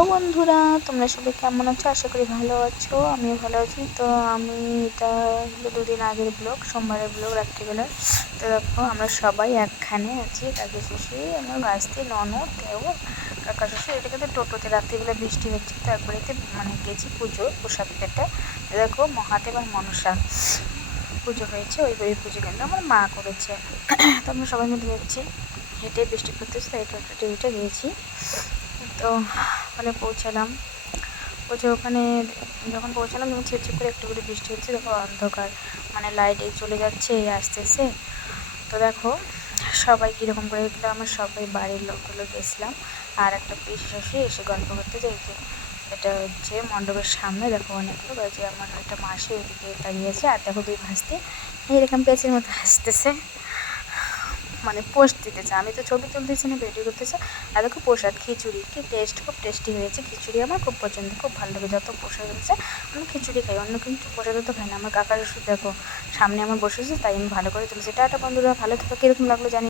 তো বন্ধুরা, তোমরা সবাই কেমন আছো? আশা করি ভালো আছো। আমিও ভালো আছি। তো আমি এটা হলো 2 দিন আগের ব্লগ, সোমবারের ব্লগ রাত্রিবেলার। তো দেখো আমরা সবাই একখানে আছি, কাকি শ্বশুর, আমার ভাস্তি, ননদ, দেওর, কাকা শ্বশুর। এটা কিন্তু টোটোতে রাত্রিবেলা বৃষ্টি হচ্ছে, তো একবারেতে গেছি পুজো প্রসাদ পেতে। দেখো মহাদেব আর মনসা পুজো হয়েছে, ওই পুজো কিন্তু আমার মা করেছে। তো আমরা সবাই মিলে যাচ্ছি, হেঁটে বৃষ্টি পড়তেছে, তাই টোটোটা গিয়েছি। তো ওখানে পৌঁছালাম, ওখানে যখন পৌঁছালাম তখন ছিপছিপ করে একটু করে বৃষ্টি হচ্ছে। দেখো অন্ধকার, লাইট এই চলে যাচ্ছে, এই আসতেছে। তো দেখো সবাই কীরকম করে গেলো, আমার সবাই বাড়ির লোকগুলো গেছিলাম। আর একটা পিসি শাশুড়ি এসে গল্প করতে চাইছে। এটা হচ্ছে মণ্ডপের সামনে, দেখো অনেক লোক আছে। আমার একটা মাসি ওইদিকে দাঁড়িয়েছে, আর দেখো 2 ভাস্তি এরকম পেঁচের মতো আসতেছে, পোস্ট দিতেছে। আমি তো ছবি তুলতেছি না, ভিডিও করতেছে। আর দেখো প্রসাদ খিচুড়ি, কি টেস্ট, খুব টেস্টি হয়েছে। খিচুড়ি আমার খুব পছন্দ, খুব ভালো লাগে। যত প্রসাদ হয়েছে আমি খিচুড়ি খাই, অন্য কিন্তু প্রসাদ তো খাই না। আমার কাকার শ্বশুর দেখো সামনে আমার বসেছে, তাই আমি ভালো করে তুলেছি। টাটা বন্ধুরা, ভালো থাকো। কীরকম লাগলো জানি।